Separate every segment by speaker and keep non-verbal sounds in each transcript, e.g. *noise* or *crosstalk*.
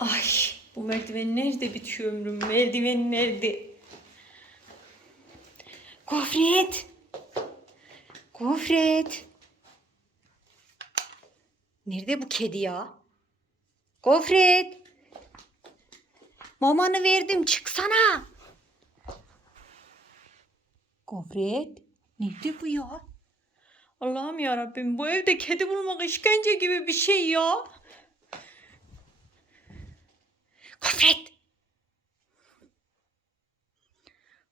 Speaker 1: Ay bu merdiven nerede bitiyor ömrüm? Merdiven nerede? Gofret. Gofret. Nerede bu kedi ya? Gofret. Mamanı verdim çıksana. Gofret. Nerede bu ya? Allah'ım ya Rabbim bu evde kedi bulmak işkence gibi bir şey ya. Gofret.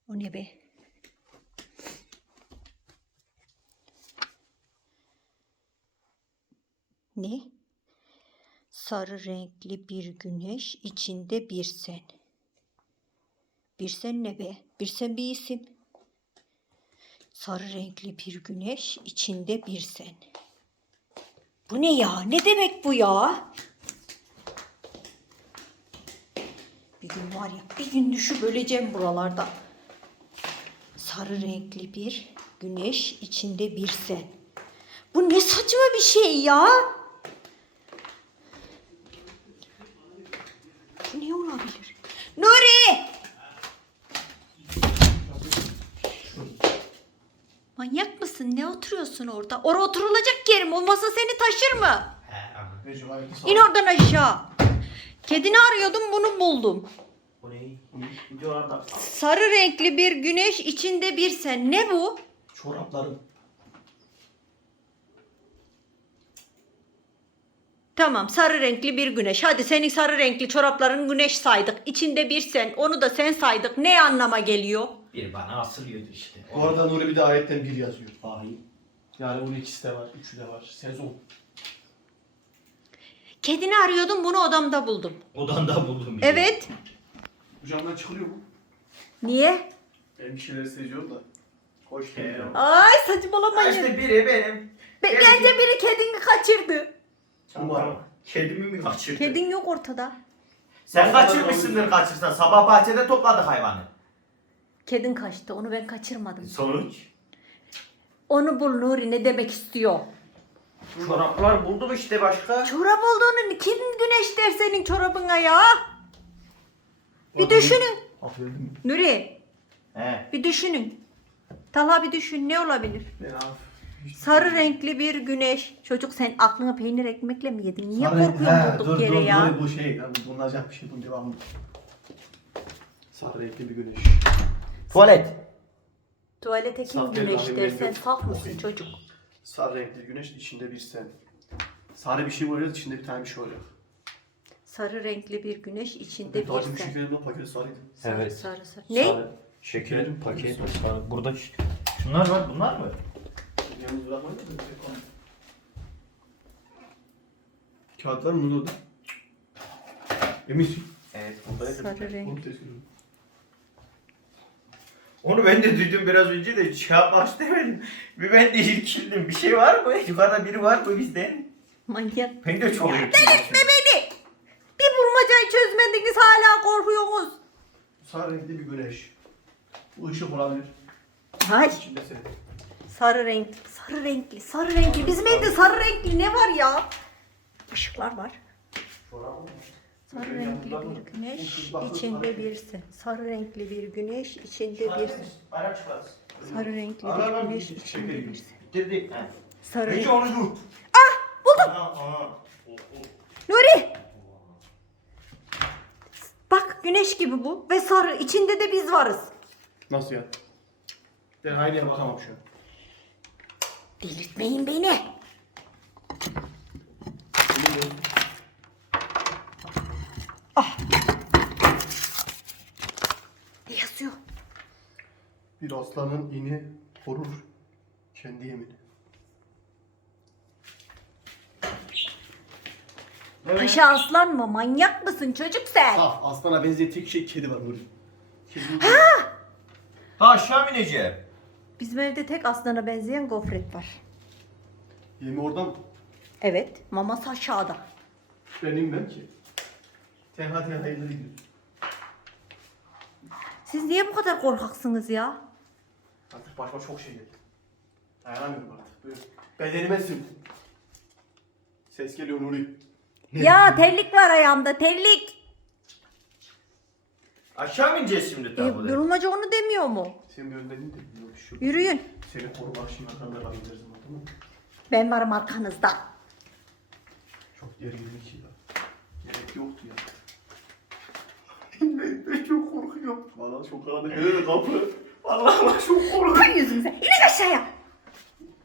Speaker 1: O ne be? Ne? Sarı renkli bir güneş içinde bir sen. Bir sen ne be? Bir sen bir isim. Sarı renkli bir güneş içinde bir sen. Bu ne ya? Ne demek bu ya? Bir gün var ya bir gün düşüp öleceğim buralarda. Sarı renkli bir güneş içinde bir sen. Bu ne saçma bir şey ya? Bu ne olabilir? Nuri! Manyak mısın? Ne oturuyorsun orada? Orada oturulacak yerim. O masa seni taşır mı? İn oradan aşağı. Kedini arıyordum bunu buldum.
Speaker 2: Bu ne? Videolarda
Speaker 1: Sarı renkli bir güneş içinde bir sen. Ne bu?
Speaker 3: Çoraplarım.
Speaker 1: Tamam sarı renkli bir güneş. Hadi senin sarı renkli çorapların güneş saydık. İçinde bir sen. Onu da sen saydık. Ne anlama geliyor?
Speaker 2: bir bana asılıyordu işte.
Speaker 3: Bu arada Nuri bir de ayetten bir yazıyor.
Speaker 2: Vahiy.
Speaker 3: Yani bunun ikisi de var, üçü de var. Sezon.
Speaker 1: Kedini arıyordum bunu odamda buldum.
Speaker 2: Odanda buldum. bir.
Speaker 1: Evet.
Speaker 3: Bu camdan çıkılıyor mu?
Speaker 1: Niye?
Speaker 3: Ben bir şeyler seziyorum da. Hoş ya.
Speaker 1: Ay saçmalama
Speaker 2: Ha
Speaker 1: ya.
Speaker 2: işte biri benim.
Speaker 1: Be- Bence biri kedini kaçırdı.
Speaker 3: Umarım.
Speaker 2: Kedimi mi kaçırdın?
Speaker 1: Kedin yok ortada.
Speaker 2: Sen kaçırmışsındır kaçırsan. Sabah bahçede topladık hayvanı.
Speaker 1: Kedin kaçtı. Onu ben kaçırmadım.
Speaker 2: Sonuç?
Speaker 1: Onu bul Nuri ne demek istiyor?
Speaker 2: Çoraplar buldum işte başka.
Speaker 1: Çorap olduğunu kim güneş der senin çorabına ya? Bir düşünün.
Speaker 3: Aferin.
Speaker 1: Nuri
Speaker 2: He.
Speaker 1: bir düşünün. Talha bir düşün ne olabilir?
Speaker 3: Ben
Speaker 1: Sarı renkli bir güneş. Çocuk sen aklına peynir ekmekle mi yedin? Niye
Speaker 3: Sarı-
Speaker 1: korkuyorsun
Speaker 3: He,
Speaker 1: durduk
Speaker 3: dur,
Speaker 1: yere
Speaker 3: dur,
Speaker 1: ya?
Speaker 3: Dur, bu şey, bulunacak bir şey, bunun devamı. Sarı renkli bir güneş.
Speaker 2: Tuvalet.
Speaker 1: Tuvalete kim
Speaker 3: Saf
Speaker 1: güneş
Speaker 3: gel abi,
Speaker 1: der? Sen
Speaker 3: ben-
Speaker 1: saf mısın çocuk?
Speaker 3: Sarı renkli güneş, içinde bir sen. Sarı bir şey olacak, içinde bir tane bir şey olacak.
Speaker 1: Sarı renkli bir güneş içinde bir
Speaker 3: Daha bir
Speaker 1: sen.
Speaker 3: şekerimden paketi sarıydı.
Speaker 1: Sarı,
Speaker 2: Evet.
Speaker 1: sarı sarı. Ne?
Speaker 3: Sarı.
Speaker 2: Şeker
Speaker 3: Benim
Speaker 2: paket.
Speaker 3: paketi.
Speaker 2: Sarı. Burada ş- şunlar var bunlar mı?
Speaker 3: Yalnız bırakmayın da. Kağıt var mı orada? Emin misin?
Speaker 2: Evet.
Speaker 1: Sarı renk.
Speaker 3: Onu
Speaker 2: ben de duydum biraz önce de şey yapmak istemedim. Bir ben de irkildim. Bir şey var mı? Yukarıda biri var mı bizden?
Speaker 1: Manyak.
Speaker 2: Ben de çok irkildim.
Speaker 1: beni. Bir bulmacayı çözmediniz hala korkuyorsunuz.
Speaker 3: Sarı renkli bir güneş. Bu ışık olabilir.
Speaker 1: Hay.
Speaker 3: İçinde.
Speaker 1: Sarı renkli, sarı renkli, sarı renkli. Bizim evde sarı renkli ne var ya? Işıklar var. Sarı renkli bir güneş, içinde bir sen. Sarı renkli bir güneş, içinde bir. Sarı renkli bir güneş,
Speaker 3: bir
Speaker 1: içinde bir sen.
Speaker 2: Bitirdik.
Speaker 1: Sarı
Speaker 2: Peki onu dur.
Speaker 1: Ah buldum. Nuri. Bak güneş gibi bu ve sarı. içinde de biz varız.
Speaker 3: Nasıl ya? Ben aynaya bakamam şu an.
Speaker 1: Delirtmeyin beni.
Speaker 3: Emin ol.
Speaker 1: Ne yazıyor?
Speaker 3: Bir aslanın ini korur kendi yemini.
Speaker 1: Paşa aslan mı? Manyak mısın çocuk sen?
Speaker 3: Saf aslana benzeyen tek şey kedi var Nuri.
Speaker 2: Ha aşağı mı ineceğim?
Speaker 1: Bizim evde tek aslana benzeyen gofret var.
Speaker 3: Yemi orada mı?
Speaker 1: Evet, maması aşağıda.
Speaker 3: Benim ben ki. Tenha tenha ileri gidiyor.
Speaker 1: Siz niye bu kadar korkaksınız ya?
Speaker 3: Artık başıma çok şey geldi. Dayanamıyorum artık. Böyle bedenime sığmıyor. Ses geliyor Nuri.
Speaker 1: Ya terlik var ayağımda terlik.
Speaker 2: Aşağı mı ineceğiz şimdi
Speaker 1: E,
Speaker 2: tabi?
Speaker 1: yorulmacı onu demiyor mu?
Speaker 3: Sen bir önden in de. Yok bir şey yok.
Speaker 1: Yürüyün.
Speaker 3: Seni korumak için arkanda kalayım her zaman tamam mı?
Speaker 1: Ben varım arkanızda.
Speaker 3: Çok derinlik ya. Gerek yoktu ya. ben, ben çok korkuyorum. Valla çok karanlık. Hele de kapı. Vallahi ben çok korkuyorum.
Speaker 1: Koy yüzünüze. İnin aşağıya.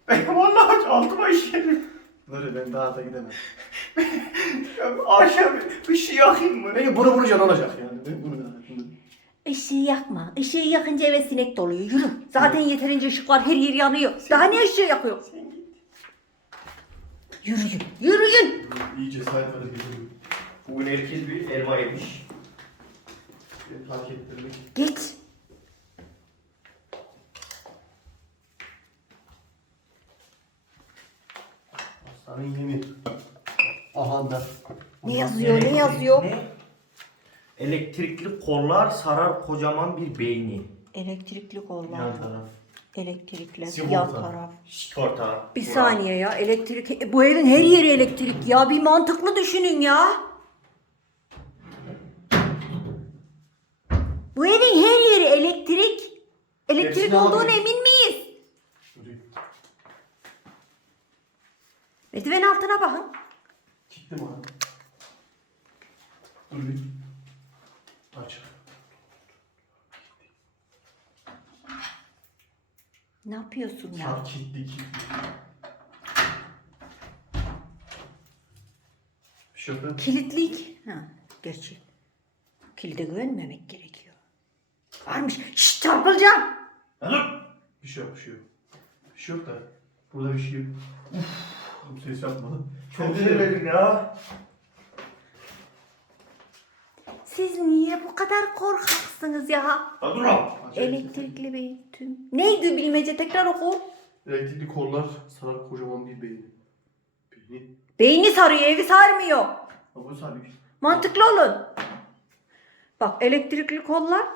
Speaker 2: Ben vallahi altıma işerim.
Speaker 3: Böyle ben daha da gidemem. *laughs*
Speaker 2: Aşağı bir, bir şey yakayım mı?
Speaker 3: Peki bunu vuracaksın olacak yani. Ben bunu da.
Speaker 1: Işığı yakma. Işığı yakınca eve sinek doluyor. Yürü. Zaten yeterince ışık var. Her yer yanıyor. Daha ne ışığı yakıyor? Yürüyün. Yürüyün.
Speaker 3: İyi cesaret var geliyorum.
Speaker 2: Bugün herkes bir elma yemiş.
Speaker 3: Beni fark ettirmek.
Speaker 1: Geç.
Speaker 3: Hastanın yeni. Aha da.
Speaker 1: Ne yazıyor? Ne?
Speaker 2: Elektrikli kollar sarar kocaman bir beyni.
Speaker 1: Elektrikli kollar.
Speaker 3: Yan taraf.
Speaker 1: Elektrikler.
Speaker 3: Sigorta.
Speaker 1: Yan taraf.
Speaker 2: Sigorta.
Speaker 1: Bir
Speaker 2: Burak.
Speaker 1: saniye ya. Elektrik. E, Bu evin her yeri elektrik ya. Bir mantıklı düşünün ya. Bu evin her yeri elektrik. Elektrik
Speaker 3: Hepsini
Speaker 1: olduğuna
Speaker 3: alabilir.
Speaker 1: emin miyiz? Merdiven altına bakın.
Speaker 3: Gittim abi. Dur bir. Aç.
Speaker 1: Ne yapıyorsun ya?
Speaker 3: Ya kilitli kilitli. Bir şey yok.
Speaker 1: Kilitlik. Ha, gerçi. Kilide güvenmemek gerekiyor. Varmış. Şşş çarpılacağım.
Speaker 3: Lan! Bir şey yok bir şey yok. Bir şey yok da. Burada bir şey yok. Uf. Bu ses yapmadı.
Speaker 2: Çok severim ya.
Speaker 1: Siz niye bu kadar korkaksınız ya?
Speaker 2: Ha dur lan.
Speaker 1: Elektrikli bir tüm. Neydi bilmece tekrar oku.
Speaker 3: Elektrikli kollar sarar kocaman bir beyni. Beyni?
Speaker 1: Beyni sarıyor evi sarmıyor.
Speaker 3: Ha bu sarıyor.
Speaker 1: Mantıklı olun. Bak elektrikli kollar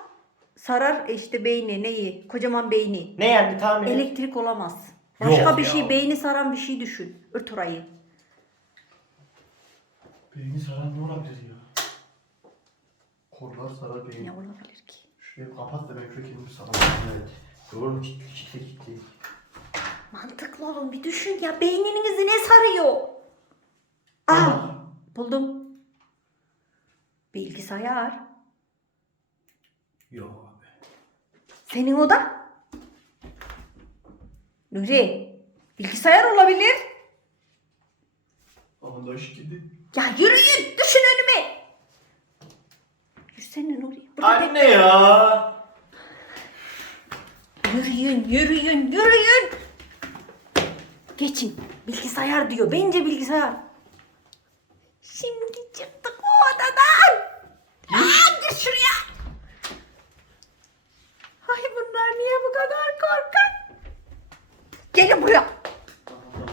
Speaker 1: sarar işte beyni neyi? Kocaman beyni.
Speaker 2: Ne yani tahmin et.
Speaker 1: Elektrik olamaz. Başka
Speaker 2: Yok
Speaker 1: bir
Speaker 2: ya.
Speaker 1: şey beyni saran bir şey düşün. Orayı.
Speaker 3: Beyni sarar ne olabilir ya? Kollar sarar beyni.
Speaker 1: Ne olabilir ki?
Speaker 3: Şurayı kapat da ben şöyle kendimi sararım.
Speaker 2: Evet. Doğru kitli kitli kitli.
Speaker 1: Mantıklı olun bir düşün ya beyninizi ne sarıyor? Aa buldum. Bilgisayar.
Speaker 3: Yok abi.
Speaker 1: Senin oda? Nuri. Bilgisayar olabilir.
Speaker 3: Gitti.
Speaker 1: Ya yürüyün. Yürüsene Nuri. Burada
Speaker 2: Anne ya.
Speaker 1: bek- Yürüyün, yürüyün, yürüyün. Geçin. Bilgisayar diyor. Bence bilgisayar. Şimdi çıktık o odadan. Aa, gir şuraya. Ay bunlar niye bu kadar korkak? Gelin buraya.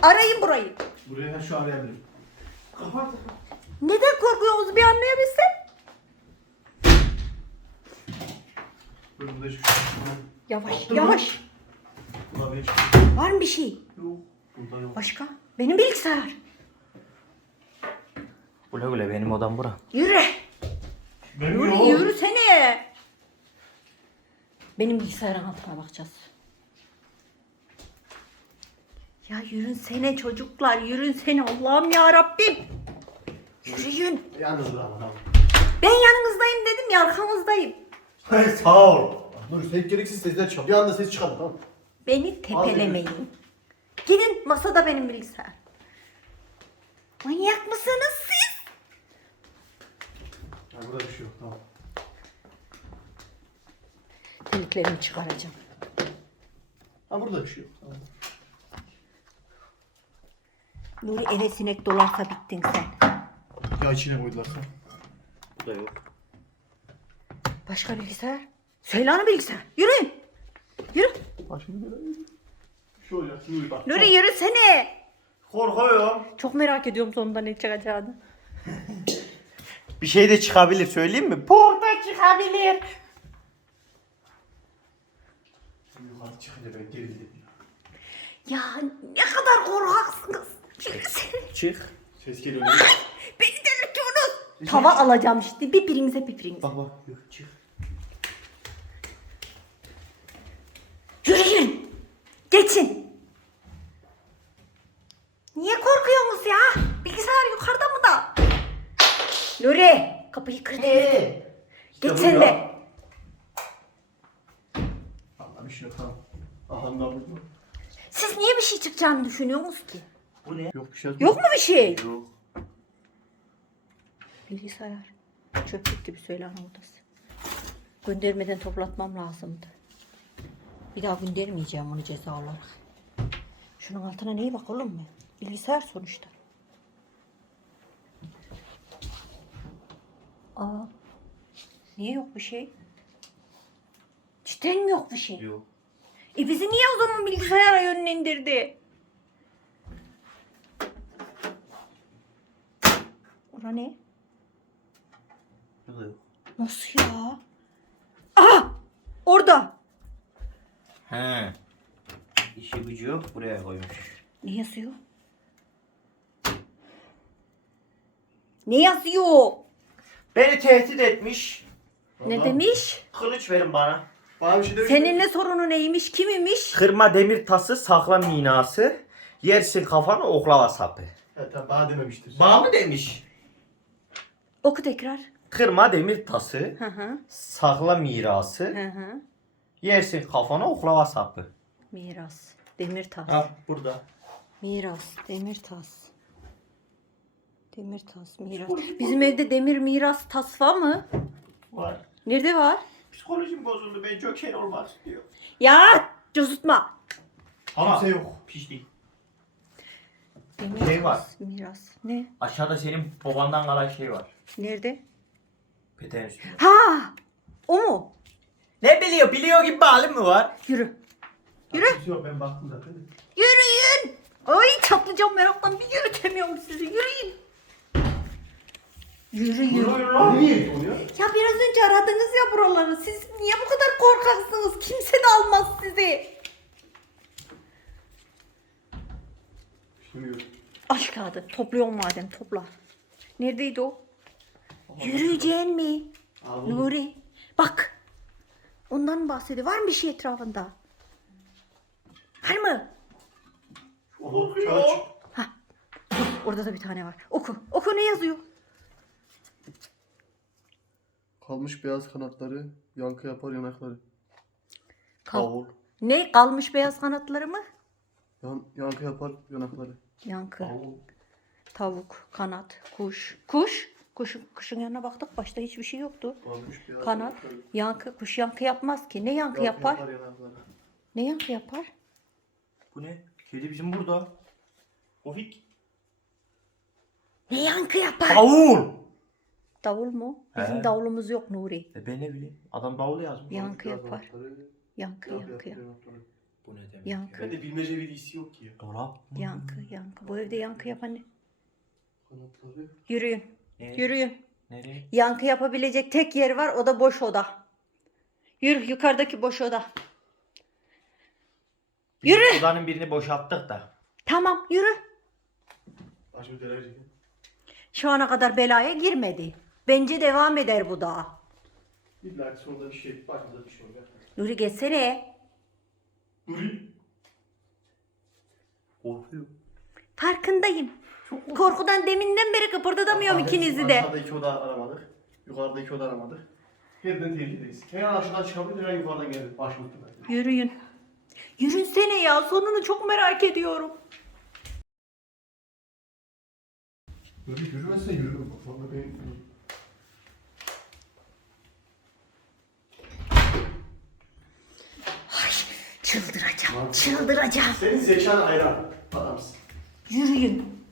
Speaker 1: Arayın burayı.
Speaker 3: Buraya şu arayabilirim. Kapat.
Speaker 1: Neden korkuyorsunuz bir anlayabilsem. Yavaş,
Speaker 3: Baktın mı?
Speaker 1: yavaş.
Speaker 3: Şey
Speaker 1: Var mı bir şey?
Speaker 3: yok. Burada yok.
Speaker 1: Başka? Benim bilgisayar.
Speaker 2: Güle güle benim odam bura.
Speaker 1: Yürü.
Speaker 3: Ben
Speaker 1: Yürü,
Speaker 3: yok.
Speaker 1: yürüsene. Benim bilgisayarın altına bakacağız. Ya yürünsene çocuklar, yürünsene Allah'ım ya Rabbim. Yürüyün.
Speaker 3: Yalnız bırakma.
Speaker 1: Ben yanınızdayım dedim ya arkanızdayım.
Speaker 2: Sağ ol.
Speaker 3: Dur sen gereksiz sesler çıkar. Bir anda ses çıkardı tamam.
Speaker 1: Beni tepelemeyin. Gidin masada benim bilgisayar. Manyak mısınız siz?
Speaker 3: Ya burada bir şey yok tamam.
Speaker 1: Deliklerimi çıkaracağım.
Speaker 3: Ha burada bir şey yok tamam.
Speaker 1: Nuri eve sinek dolarsa bittin sen.
Speaker 3: Ya içine koydularsa.
Speaker 2: Bu da yok.
Speaker 1: Başka bilgisayar? Söyle bilgisayar. Yürüyün. Yürü.
Speaker 3: Böyle. Bir şey olacak. Nuri bak.
Speaker 1: Nuri yürüsene.
Speaker 2: Korkuyorum.
Speaker 1: Çok merak ediyorum sonunda ne çıkacağını.
Speaker 2: Bir şey de çıkabilir söyleyeyim mi? Burada çıkabilir.
Speaker 3: Yukarı çıkınca ben gerildim ya.
Speaker 1: Ne kadar korkaksınız. Yürüsene.
Speaker 2: Çık.
Speaker 3: Ses geliyor.
Speaker 1: Beni deli Tava alacağım işte. Birbirinize birbirinize.
Speaker 2: Bak bak. Yok, çık.
Speaker 1: Yürüyün. Geçin. Niye korkuyorsunuz ya? Bilgisayar yukarıda mı da? Nuri kapıyı kırdı.
Speaker 2: Ee, işte
Speaker 1: Geç sen de.
Speaker 3: Allah bir şey yok tamam. Aha ne oldu?
Speaker 1: Siz niye bir şey çıkacağını düşünüyorsunuz ki?
Speaker 2: Bu ne?
Speaker 3: Yok bir şey. Yok
Speaker 1: mu bir şey?
Speaker 2: Yok.
Speaker 1: Bilgisayar. Çöplük gibi söylenen odası. Göndermeden toplatmam lazımdı. Bir daha göndermeyeceğim onu ceza olarak. Şunun altına neye bak oğlum mu? Bilgisayar sonuçta. Aa. Niye yok bir şey? Cidden mi yok bir şey?
Speaker 2: Yok.
Speaker 1: E bizi niye o zaman bilgisayara yönlendirdi? Ora ne?
Speaker 2: Bu da yok.
Speaker 1: Nasıl ya? Aha! Orada.
Speaker 2: He. İşi gücü yok buraya koymuş.
Speaker 1: Ne yazıyor? Ne yazıyor?
Speaker 2: Beni tehdit etmiş.
Speaker 1: Ne
Speaker 3: Allah.
Speaker 1: demiş?
Speaker 2: Kılıç verin bana.
Speaker 3: Bana bir şey demiş.
Speaker 1: Seninle sorunu neymiş? Kim imiş?
Speaker 2: Kırma demir tası sakla minası. Yersin kafanı oklava sapı.
Speaker 3: He tamam bana dememiştir.
Speaker 2: Bağ mı demiş?
Speaker 1: Oku tekrar.
Speaker 2: Kırma demir tası.
Speaker 1: Hı hı.
Speaker 2: Sakla mirası.
Speaker 1: Hı hı.
Speaker 2: Yersin kafana oklava sapı.
Speaker 1: Miras. Demir tas.
Speaker 2: Ha burada.
Speaker 1: Miras. Demir tas. Demir tas. Miras. Bizim evde demir miras tas var mı?
Speaker 2: Var.
Speaker 1: Nerede var?
Speaker 2: Psikolojim bozuldu. Ben joker olmak istiyorum.
Speaker 1: Ya! Cozutma.
Speaker 2: Ama
Speaker 3: Kimse yok.
Speaker 2: Piş değil.
Speaker 1: Demir
Speaker 2: Şey var.
Speaker 1: tas. Miras. Ne?
Speaker 2: Aşağıda senin babandan kalan şey var.
Speaker 1: Nerede?
Speaker 2: Peteğin üstünde.
Speaker 1: Ha! O mu?
Speaker 2: Ne biliyor? Biliyor gibi bir halim mi var?
Speaker 1: Yürü. Yürü.
Speaker 3: Kimse yok ben baktım zaten.
Speaker 1: Yürüyün. Ay çatlayacağım meraktan bir yürütemiyorum sizi. Yürüyün. Yürüyün.
Speaker 3: Niye oluyor?
Speaker 1: Ya biraz önce aradınız ya buraları. Siz niye bu kadar korkaksınız? Kimse de almaz sizi.
Speaker 3: Bilmiyorum.
Speaker 1: Aç kağıdı. Topluyorum madem topla. Neredeydi o? Yürüyeceksin mi?
Speaker 3: Abi.
Speaker 1: Nuri. Bak. Ondan bahsediyor. Var mı bir şey etrafında? Var mı?
Speaker 3: Kağıt.
Speaker 1: Ha. Orada da bir tane var. Oku. Oku ne yazıyor?
Speaker 3: Kalmış beyaz kanatları, yankı yapar yanakları.
Speaker 1: Kal-
Speaker 3: Davul.
Speaker 1: Ne? Kalmış beyaz kanatları mı?
Speaker 3: Yan, yankı yapar yanakları.
Speaker 1: Yankı.
Speaker 3: Davul.
Speaker 1: Tavuk, kanat, kuş. Kuş. Kuşun, kuşun yanına baktık. Başta hiçbir şey yoktu. Kanat, yankı. Kuş yankı yapmaz ki. Ne yankı
Speaker 3: yankı
Speaker 1: yapar?
Speaker 3: yanakları.
Speaker 1: Ne yankı yapar?
Speaker 2: Bu ne? Kedi bizim burada. Ofik.
Speaker 1: Ne yankı yapar?
Speaker 2: Davul.
Speaker 1: Davul mu? Bizim
Speaker 2: He.
Speaker 1: davulumuz yok Nuri.
Speaker 2: E ben ne bileyim. Adam davul yazmış.
Speaker 1: Yankı yapar. Yankı,
Speaker 3: yankı yanakları.
Speaker 2: Bu ne demek?
Speaker 1: Yankı,
Speaker 3: de bilmece bilgisi yok ki ya.
Speaker 2: Dolap.
Speaker 1: yankı, yankı. Bu evde yankı yapan ne?
Speaker 3: Kanatları.
Speaker 1: Yürüyün, Yürüyün.
Speaker 2: Nereye?
Speaker 1: Yankı yapabilecek tek yer var. O da boş oda. Yürü, yukarıdaki boş oda.
Speaker 2: Biz
Speaker 1: Yürü.
Speaker 2: Odanın birini boşalttık da.
Speaker 1: Tamam, yürü.
Speaker 3: Başımı delecek.
Speaker 1: Şu ana kadar belaya girmedi. Bence devam eder bu daha.
Speaker 3: İlla ki sonunda bir şey, başımıza bir şey olacak.
Speaker 1: Nuri geçsene.
Speaker 3: Nuri.
Speaker 2: Korkuyor.
Speaker 1: Farkındayım. Korkudan deminden beri kıpırdatamıyorum ikinizi de.
Speaker 3: Aşağıda iki oda aramadık. Yukarıda iki oda aramadık. Yerden tehlikedeyiz. Her an aşağıdan çıkabilir, her an yukarıdan gelir. Başımızda belki.
Speaker 1: Yürüyün. Yürünsene ya. Sonunu çok merak ediyorum.
Speaker 3: Nuri yürümezse yürürüm. Bak vallahi ben...
Speaker 1: Ay, çıldıracağım. Çıldıracağım.
Speaker 3: Senin zekan hayran. Adamsın.
Speaker 1: Yürüyün.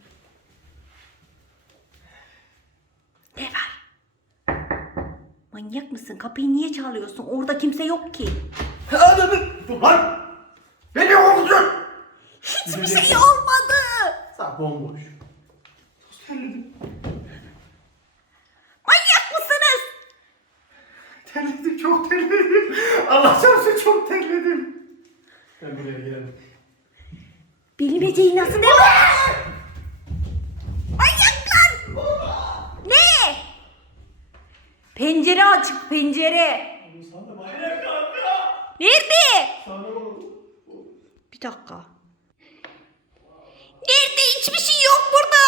Speaker 1: Ne var? Mısın? Kapıyı niye çalıyorsun? Orada kimse yok ki.
Speaker 3: Dur lan! Beni korkutuyorsun!
Speaker 1: Hiçbir şey olmadı.
Speaker 3: Sen bomboş.
Speaker 1: Manyak mısınız?
Speaker 3: Terledim, çok terledim. Allah çarpsın çok terledim. Ben buraya gelelim.
Speaker 1: Bilmeceyi nasıl devam? Pencere açık pencere.
Speaker 3: Nerede? Bir dakika.
Speaker 1: Nerede?
Speaker 3: Hiçbir şey
Speaker 1: yok burada.